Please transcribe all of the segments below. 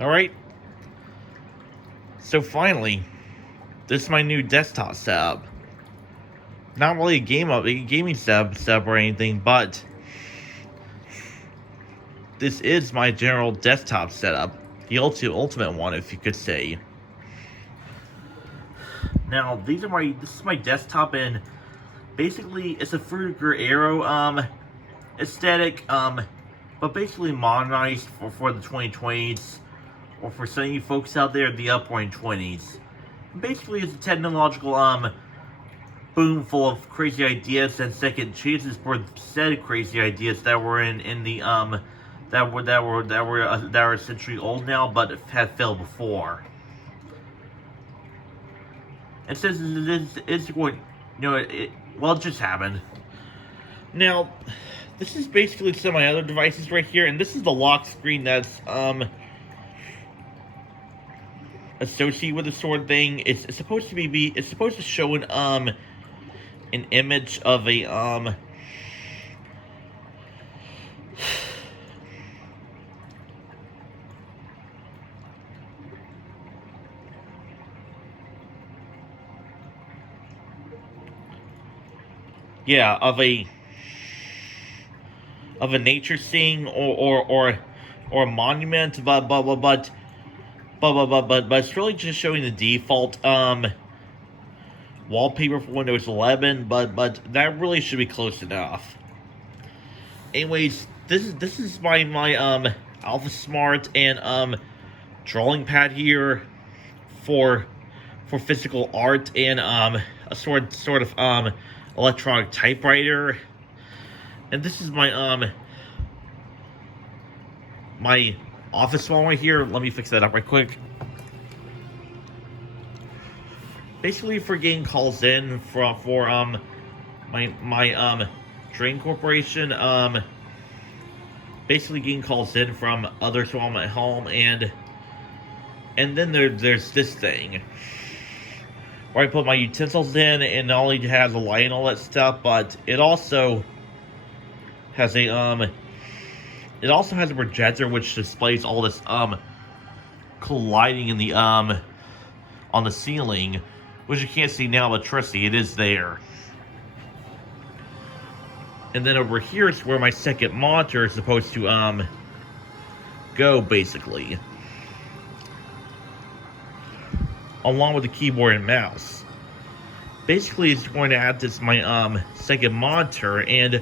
Alright, so finally, this is my new desktop setup. Not really a gaming setup or anything, but this is my general desktop setup. The ultimate one, if you could say. Now, this is my desktop, and basically it's a Fruitiger Aero aesthetic, but basically modernized for the 2020s, or for some of you folks out there, the upcoming 20s. Basically, it's a technological boom full of crazy ideas and second chances for said crazy ideas that were in the that are a century old now, but have failed before. And since it's going, it just happened. Now, this is basically some of my other devices right here, and this is the lock screen that's associated with the sort of thing. It's supposed to show an image of a of a nature scene or a monument, but it's really just showing the default wallpaper for Windows 11, but that really should be close enough. Anyways, this is my AlphaSmart and drawing pad here for physical art, and a sort of electronic typewriter. And this is my my office phone right here. Let me fix that up right quick. Basically, for getting calls in for my train corporation, basically getting calls in from others while I'm at home, and then there's this thing where I put my utensils in, and not only has a light and all that stuff, but it also has a projector which displays all this cool lighting in the on the ceiling, which you can't see now, but trust me, it is there. And then over here is where my second monitor is supposed to go, basically, along with the keyboard and mouse. Basically, it's going to add this my second monitor, and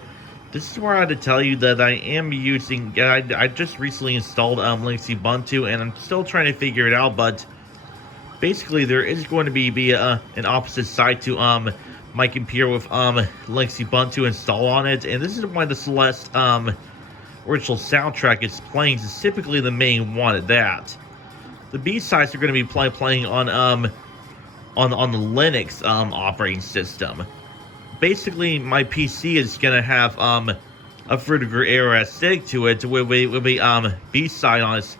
this is where I had to tell you that I am using. I just recently installed Linux Ubuntu, and I'm still trying to figure it out. But basically, there is going to be an opposite side to my computer with Linux Ubuntu installed on it, and this is why the Celeste original soundtrack is playing. Is typically the main one at that. The B sides are going to be playing on the Linux operating system. Basically, my PC is going to have a Fruitiger Aero aesthetic to it, with a B side on its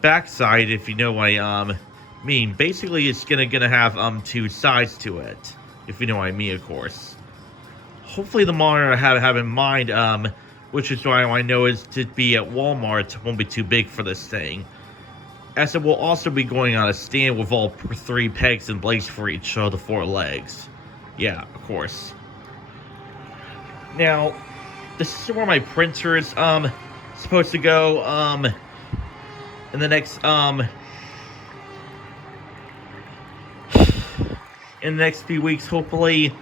back side, if you know what I mean. Basically, it's gonna have two sides to it, if you know what I mean, of course. Hopefully, the monitor I have in mind, which is why I know is to be at Walmart, won't be too big for this thing, as it will also be going on a stand with all 3 pegs and blades for each of the 4 legs. Yeah, of course. Now, this is where my printer is supposed to go in the next few weeks, hopefully,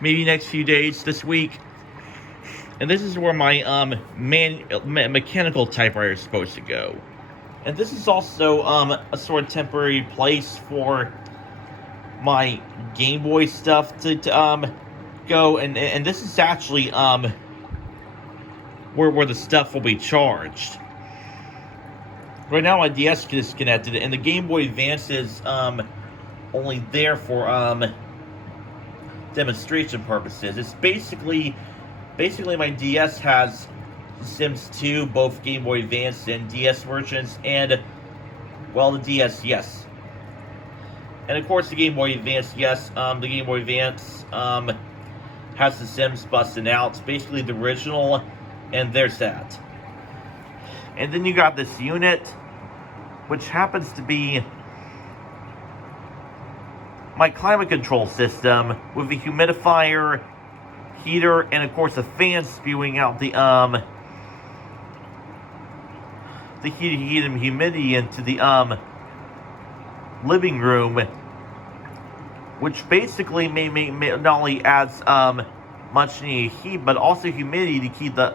maybe next few days, this week. And this is where my mechanical typewriter is supposed to go. And this is also a sort of temporary place for my Game Boy stuff to go, and this is actually where the stuff will be charged. Right now my DS is disconnected, and the Game Boy Advance is only there for demonstration purposes. It's basically my DS has Sims 2, both Game Boy Advance and DS versions, and well, the DS, yes. And of course, the Game Boy Advance, yes. The Game Boy Advance has the Sims busting out. It's basically the original, and there's that. And then you got this unit, which happens to be my climate control system with a humidifier, heater, and of course a fan spewing out the heat and humidity into the living room, which basically may not only adds much needed heat but also humidity to keep the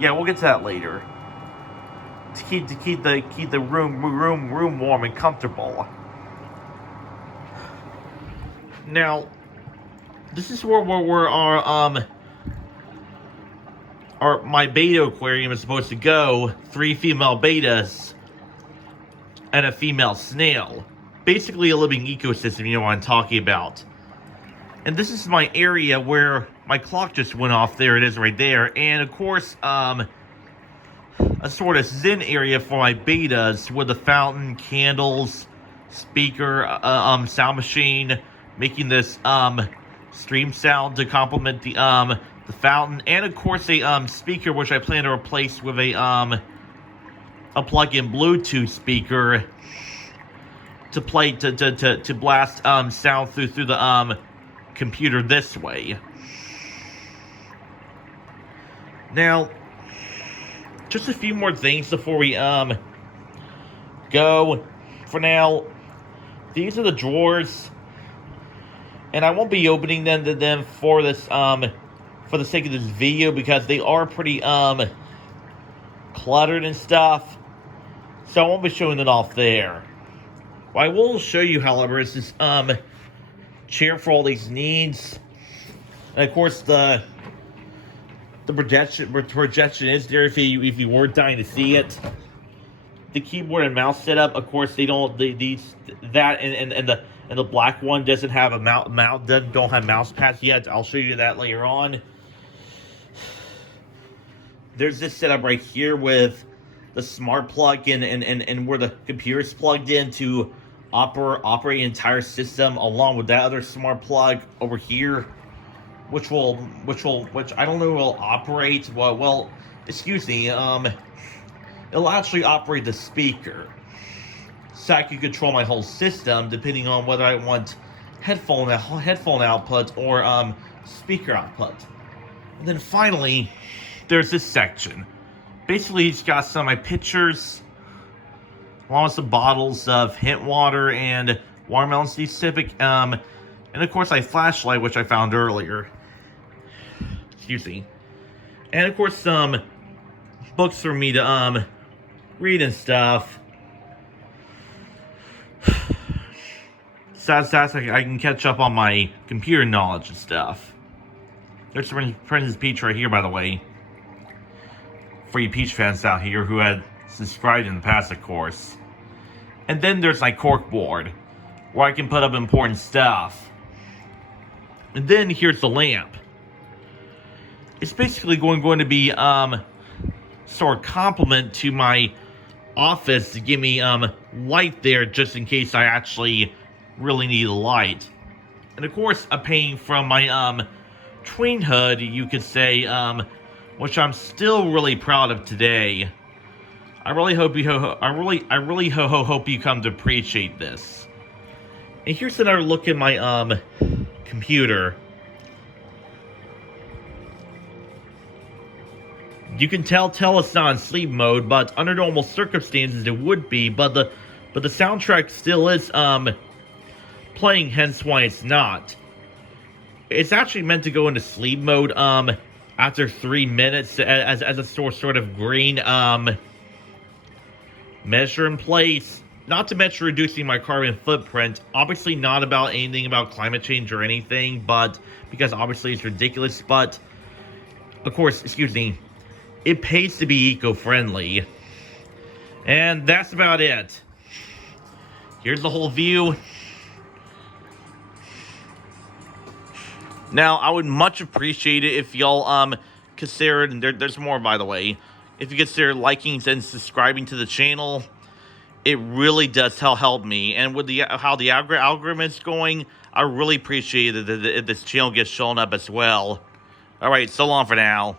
yeah, we'll get to that later. To keep the room warm and comfortable. Now, this is where my beta aquarium is supposed to go. 3 female betas and a female snail. Basically a living ecosystem, you know what I'm talking about. And this is my area where my clock just went off. There it is right there. And of course, a sort of zen area for my betas with a fountain, candles, speaker, sound machine, making this stream sound to complement the fountain, and of course a speaker which I plan to replace with a plug-in Bluetooth speaker to play to blast sound through the computer this way. Now, just a few more things before we go. For now, these are the drawers, and I won't be opening them for this for the sake of this video because they are pretty cluttered and stuff. So I won't be showing it off there. What I will show you, however, is this chair for all these needs, and of course the projection is there if you were dying to see it. The keyboard and mouse setup, of course, they don't. That and the black one doesn't have a don't have mouse pads yet. I'll show you that later on. There's this setup right here with the smart plug and where the computer's plugged in to operate the entire system, along with that other smart plug over here, which I don't know will operate. Well, excuse me. It'll actually operate the speaker, so I can control my whole system depending on whether I want headphone output or speaker output. And then finally, there's this section. Basically, it's got some of my pictures, along with some bottles of hint water and watermelon specific, and of course a flashlight which I found earlier. Excuse me. And of course some books for me to read and stuff. So I can catch up on my computer knowledge and stuff. There's Princess Peach right here, by the way. For you Peach fans out here who had subscribed in the past, of course. And then there's my cork board, where I can put up important stuff. And then here's the lamp. It's basically going to be sort of complement to my office to give me light there, just in case I actually really need a light. And of course, I'm paying from my tween hood, you could say, which I'm still really proud of today. I really hope you hope you come to appreciate this. And here's another look at my computer. You can tell it's not in sleep mode, but under normal circumstances it would be, but the soundtrack still is playing, hence why it's not. It's actually meant to go into sleep mode after 3 minutes as a sort of green measure in place. Not to mention reducing my carbon footprint. Obviously not about anything about climate change or anything, but because obviously it's ridiculous, but of course, excuse me, it pays to be eco-friendly. And that's about it. Here's the whole view. Now, I would much appreciate it if y'all considered, and there's more, by the way, if you consider liking and subscribing to the channel. It really does help me. And with how the algorithm is going, I really appreciate it if this channel gets shown up as well. Alright, so long for now.